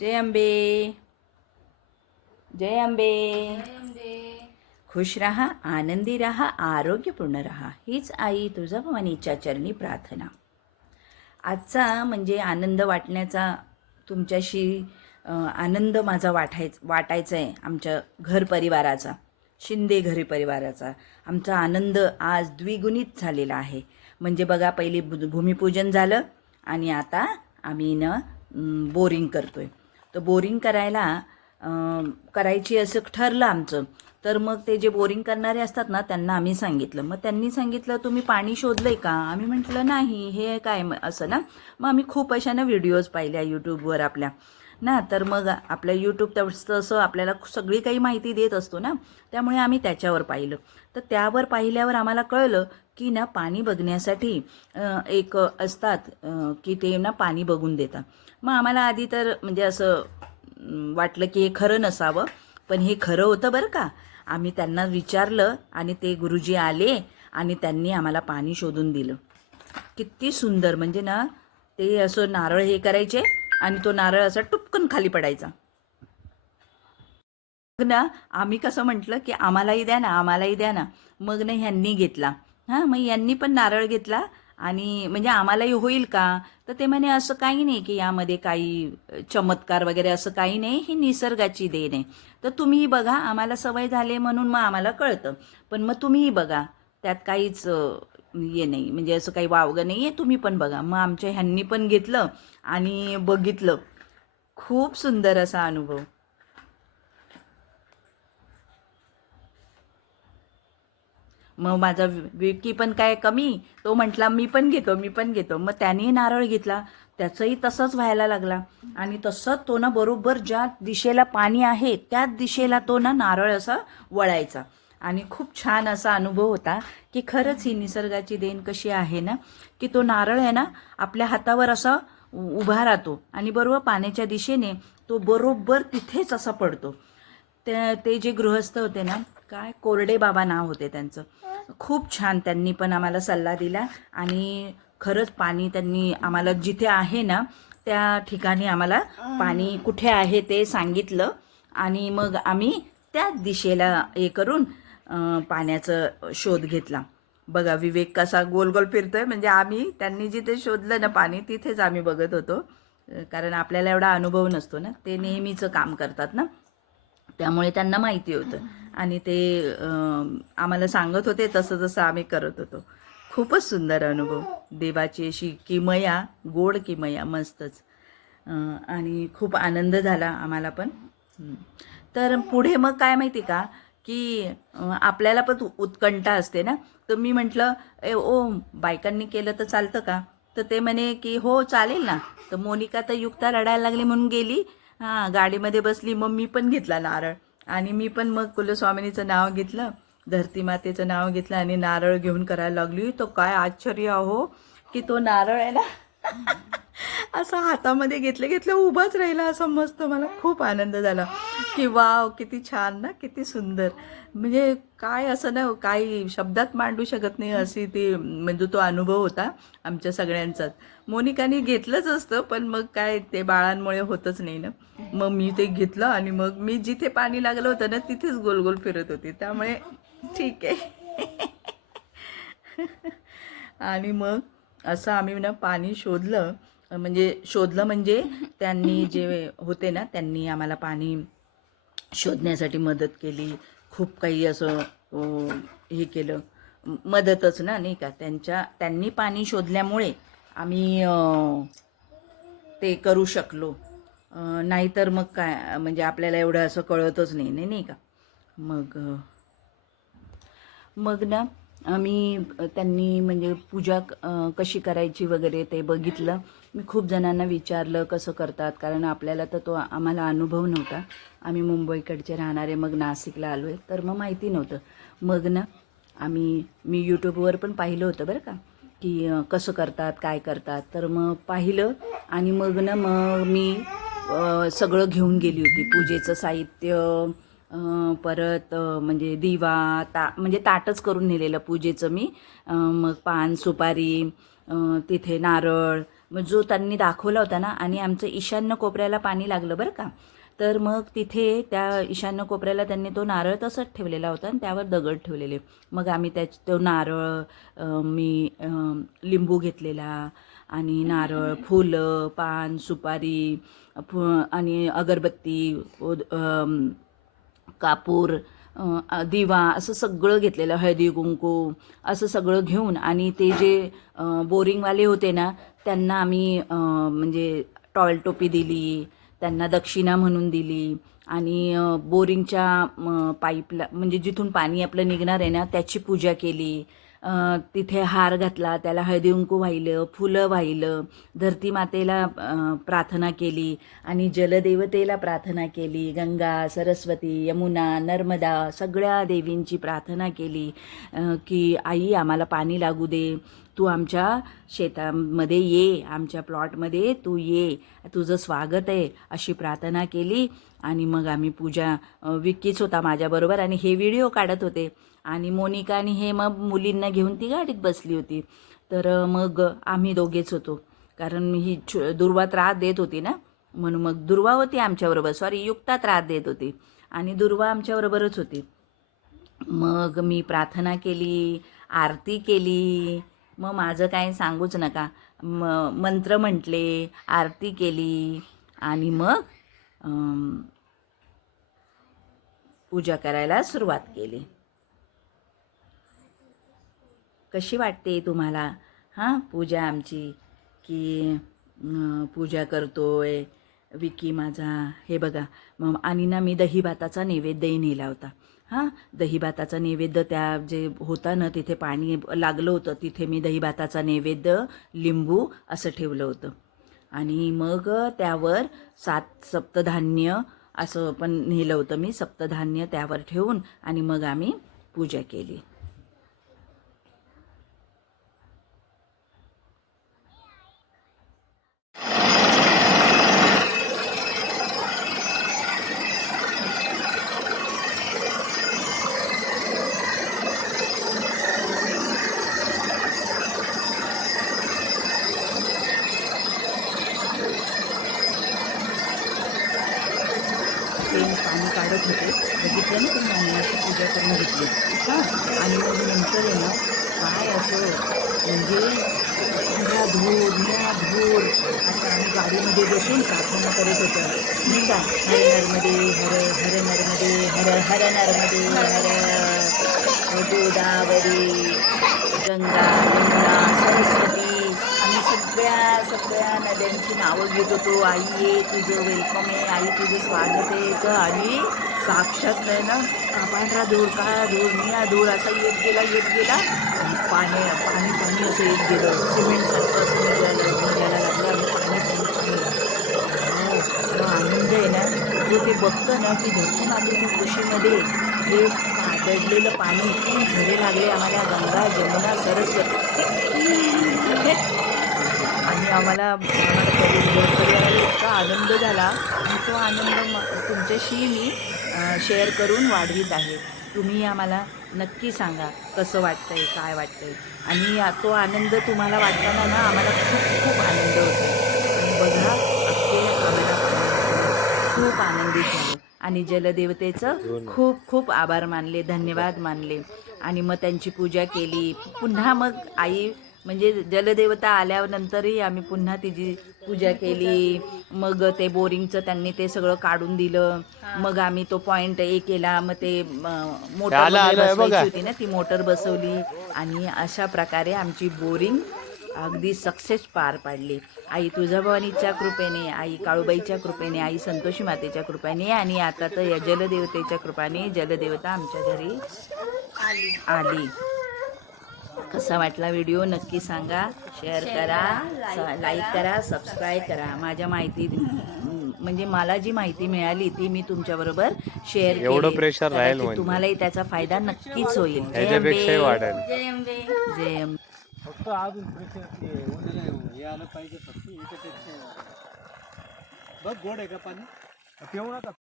जय अंबे। जय अंबे। खुश रहा आनंदी रहा आरोग्यपूर्ण रहा. हीच आई तुळजाभवानीच्या चरणी प्रार्थना. आजचा म्हणजे आनंद वाटण्याचा तुमच्याशी आनंद माझा वाटायच वाटायचा आहे आमच्या घर परिवाराचा शिंदे घरी परिवाराचा. आमचा आनंद आज द्विगुणित झालेला आहे. म्हणजे बघा पहिले भू- भूमिपूजन झालं आणि आता आम्ही ना बोरिंग करतोय. तर बोरिंग करायला करायची असं ठरलं आमचं. तर मग ते जे बोरिंग करणारे असतात ना त्यांना आम्ही सांगितलं. मग त्यांनी सांगितलं तुम्ही पाणी शोधलंय का? आम्ही म्हटलं नाही हे काय असं ना. मग आम्ही खूप अशा ना व्हिडिओज पाहिल्या यूट्यूबवर आपल्या. ना तर मग आपल्या यूट्यूब तसं आपल्याला सगळी काही माहिती देत असतो ना त्यामुळे आम्ही त्याच्यावर पाहिलं. तर त्यावर पाहिल्यावर आम्हाला कळलं की ना पाणी बघण्यासाठी एक असतात की ते ना पाणी बघून देतात. मग आम्हाला आधी तर म्हणजे असं वाटलं की हे खरं नसावं पण हे खरं होतं बरं का. आम्ही त्यांना विचारलं आणि ते गुरुजी आले आणि त्यांनी आम्हाला पाणी शोधून दिलं. किती सुंदर म्हणजे ना ते असं नारळ हे करायचे आणि तो नारळ असा टुपकन खाली पडायचा. मग ना आम्ही कसं म्हटलं की आम्हालाही द्या ना आम्हालाही द्या ना. मग ना ह्यांनी घेतला. हां मग यांनी पण नारळ घेतला आणि म्हणजे आम्हालाही होईल का? तर ते म्हणे असं काही नाही की यामध्ये काही चमत्कार वगैरे असं काही नाही ही निसर्गाची देण आहे. तर तुम्हीही बघा आम्हाला सवय झाली म्हणून मग आम्हाला कळतं. पण मग तुम्हीही बघा त्यात काहीच हे नाही. म्हणजे असं काही वावगं नाही आहे तुम्ही पण बघा. मग आमच्या ह्यांनी पण घेतलं आणि बघितलं. खूप सुंदर असा अनुभव. मग माझा विकी पण काय कमी? तो म्हटला मी पण घेतो मी पण घेतो. मग त्याने नारळ घेतला. त्याचंही तसंच व्हायला लागला. आणि तसंच तो ना बरोबर ज्या दिशेला पाणी आहे त्याच दिशेला तो ना नारळ असा वळायचा. आणि खूप छान असा अनुभव होता की खरंच ही निसर्गाची देण कशी आहे ना की तो नारळ आहे ना आपल्या हातावर असा उभा राहतो आणि बरोबर पाण्याच्या दिशेने तो बरोबर तिथेच असा पडतो. ते ते जे गृहस्थ होते ना काय कोरडे बाबा नाव होते त्यांचं. खूप छान त्यांनी पण आम्हाला सल्ला दिला आणि खरंच पाणी त्यांनी आम्हाला जिथे आहे ना त्या ठिकाणी आम्हाला पाणी कुठे आहे ते सांगितलं आणि मग आम्ही त्याच दिशेला हे करून पाण्याचं शोध घेतला. बघा विवेक कसा गोल गोल फिरतोय. म्हणजे आम्ही त्यांनी जिथे शोधलं ना पाणी तिथेच आम्ही बघत होतो. कारण आपल्याला एवढा अनुभव नसतो ना. ते नेहमीचं काम करतात ना. त्यामुळे त्यांना माहिती होतं. आणि ते आम्हाला सांगत होते तसं जसं आम्ही करत होतो. खूपच सुंदर अनुभव. देवाची अशी किमया गोड किमया मस्तच. आणि खूप आनंद झाला आम्हाला पण. तर पुढे मग काय माहिती का? की आपल्याला पण उत्कंठा असते ना? तर मी म्हटलं ए ओ बायकांनी केलं तर चालतं का? तर ते म्हणे की हो चालेल ना. तर मोनिका तर युक्ता रडायला लागली म्हणून गेली. हां गाडीमध्ये बसली. मग मी पण घेतला नारळ. आणि मी पण मग कुलस्वामिनीचं नाव घेतलं. धरती मातेचं नाव घेतलं आणि नारळ घेऊन करायला लागली. तो काय आश्चर्य अहो की तो नारळ आहे ना? असं हातामध्ये घेतलं घेतलं उभाच राहिला असं मस्त मला खूप आनंद झाला. की वाव किती छान ना किती सुंदर. म्हणजे काय असं ना काही शब्दात मांडू शकत नाही अशी ती म्हणजे तो अनुभव होता आमच्या सगळ्यांचाच. मोनिकाने घेतलंच असतं पण मग काय ते बाळांमुळे होतच नाही ना. मग मी ते घेतलं आणि मग मी जिथे पाणी लागलं होतं ना तिथेच गोल गोल फिरत होती. त्यामुळे ठीक आहे. आणि मग? असं आम्ही ना पाणी शोधलं. म्हणजे शोधलं म्हणजे त्यांनी जे होते ना त्यांनी आम्हाला पाणी शोधण्यासाठी मदत केली. खूप काही असं हे केलं. मदतच ना नाही का? त्यांच्या त्यांनी पाणी शोधल्यामुळे आम्ही ते करू शकलो. नाहीतर मग काय म्हणजे आपल्याला एवढं असं कळतच नाही नाही नाही का? मग मग ना आम्ही त्यांनी म्हणजे पूजा कशी करायची वगैरे ते बघितलं. मी खूप जणांना विचारलं कसं करतात कारण आपल्याला तर तो आम्हाला अनुभव नव्हता. आम्ही मुंबईकडचे राहणारे मग नाशिकला आलो आहे तर मग माहिती नव्हतं. मग ना आम्ही मी यूट्यूबवर पण पाहिलं होतं बरं का की कसं करतात काय करतात. तर मग पाहिलं आणि मग ना मग मी सगळं घेऊन गेली होती. पूजेचं साहित्य परत म्हणजे दिवा ता म्हणजे ताटच करून नेलेलं पूजेचं मी. मग पान सुपारी तिथे नारळ मग जो त्यांनी दाखवला होता ना आणि आमचं ईशान्य कोपऱ्याला पाणी लागलं बरं का. तर मग तिथे त्या ईशान्य कोपऱ्याला त्यांनी तो नारळ तसंच ठेवलेला होता आणि त्यावर दगड ठेवलेले. मग आम्ही त्याच तो नारळ मी लिंबू घेतलेला आणि नारळ फुलं पान सुपारी फु आणि अगरबत्ती कापूर दिवा असं सगळं घेतलेलं हळदी कुंकू असं सगळं घेऊन आणि ते जे बोरिंगवाले होते ना त्यांना आम्ही म्हणजे टॉयल टोपी दिली त्यांना दक्षिणा म्हणून दिली आणि बोरिंगच्या पाईपला म्हणजे जिथून पाणी आपलं निघणार आहे ना त्याची पूजा केली. तिथे हार घातला त्याला हळदी कुंकू वाहिलं फुलं वाहिलं धरती मातेला प्रार्थना केली आणि जलदेवतेला प्रार्थना केली गंगा सरस्वती यमुना नर्मदा सगळ्या देवींची प्रार्थना केली की आई आम्हाला पाणी लागू दे. तू आमच्या शेतामध्ये ये आमच्या प्लॉटमध्ये तू ये तुझं स्वागत आहे अशी प्रार्थना केली आणि मग आम्ही पूजा विक्कीच होता माझ्याबरोबर आणि हे व्हिडिओ काढत होते. आणि मोनिका आणि हे मग मुलींना घेऊन ती गाडीत बसली होती. तर मग आम्ही दोघेच होतो. कारण ही छ- दुर्वा त्रास देत होती ना? म्हणून मग दुर्वा होती आमच्याबरोबर. सॉरी युक्ता त्रास देत होती. आणि दुर्वा आमच्याबरोबरच होती. मग मी प्रार्थना केली आरती केली मग माझं काय सांगूच नका. म मंत्र म्हटले आरती केली आणि मग पूजा करायला सुरुवात केली. कशी वाटते तुम्हाला? हां पूजा आमची की पूजा करतोय विकी माझा हे बघा. मग आणि ना मी दही भाताचा नैवेद्यही नेला होता. हां दहीभाताचा नैवेद्य त्या जे होता ना तिथे पाणी लागलं होतं तिथे मी दहीभाताचा नैवेद्य लिंबू असं ठेवलं होतं. आणि मग त्यावर सात सप्तधान्य असं पण नेलं होतं मी सप्तधान्य त्यावर ठेवून आणि मग आम्ही पूजा केली ते पाणी काढत होते बघितलं ना तुम्ही आम्ही घेतली हां. आणि मग नंतर आहे ना काय असं म्हणजे ह्या धूर ह्या धूर असं आम्ही गाडीमध्ये बसून प्रार्थना करत होतो. नाही का? हर नर्मदे हर हर नर्मदे हर हर नर्मदे हर गोदावरी गंगा गंगा सरस्वती. आम्ही सगळ्या सगळ्या नद्यांची नावं घेत होतो. आई ये तुझं वेलकम आहे आई तुझं स्वागत आहे. तर आणि साक्षात नाही ना पांढरा धूर काळा धूर निळा धूर असा येत गेला येत गेला. पाणी पाणी पाणी असं येत गेलं. सिमेंटसारखं असं निघायला निघायला लागलं आणि पाणी पाणी पाणी. हो, आनंद आहे ना जो ते बघतं ना की धरती मातेच्या कुशीमध्ये हे दडलेलं पाणी इतकी झरे लागले आम्हाला गंगा जमुना सरस्वती आणि आम्हाला आम्हाला कधी घरी इतका आनंद झाला. आणि तो आनंद तुमच्याशी मी शेअर करून वाढवीत आहे. तुम्ही आम्हाला नक्की सांगा कसं वाटतंय काय वाटतंय. आणि या- तो आनंद तुम्हाला वाटताना ना आम्हाला खूप खूप आनंद होतो. आणि बघा अख्खे आम्हाला खूप आनंदित झालो. आणि जलदेवतेचं खूप खूप आभार मानले धन्यवाद मानले. आणि मग त्यांची पूजा केली. पुन्हा मग आई म्हणजे जलदेवता आल्यानंतरही आम्ही पुन्हा तिची पूजा केली. मग ते बोरिंगचं त्यांनी ते सगळं काढून दिलं. मग आम्ही तो पॉइंट ए केला. मग ते मोटर. होती ना ती मोटर बसवली आणि अशा प्रकारे आमची बोरिंग अगदी सक्सेस पार पाडली. आई तुळजाभवानीच्या कृपेने आई काळूबाईच्या कृपेने आई संतोषी मातेच्या कृपेने आणि आता तर या जलदेवतेच्या कृपाने जलदेवता आमच्या घरी आली. कसा वाटला व्हिडिओ नक्की सांगा. शेअर करा लाईक करा सबस्क्राईब करा. माझ्या माहिती म्हणजे मला जी माहिती मिळाली ती मी तुमच्याबरोबर शेअर केली. एवढं कदाचित राहील म्हणजे. तुम्हालाही त्याचा फायदा नक्कीच होईल. जय ह्याच्यापेक्षाही अंबे. वाढेल. जय अंबे. फक्त अजून प्रेशर ते उन्हाळ्यात हे आलं पाहिजे फक्त याच्यापेक्षा बघ गोड आहे का पाणी? पिऊ नका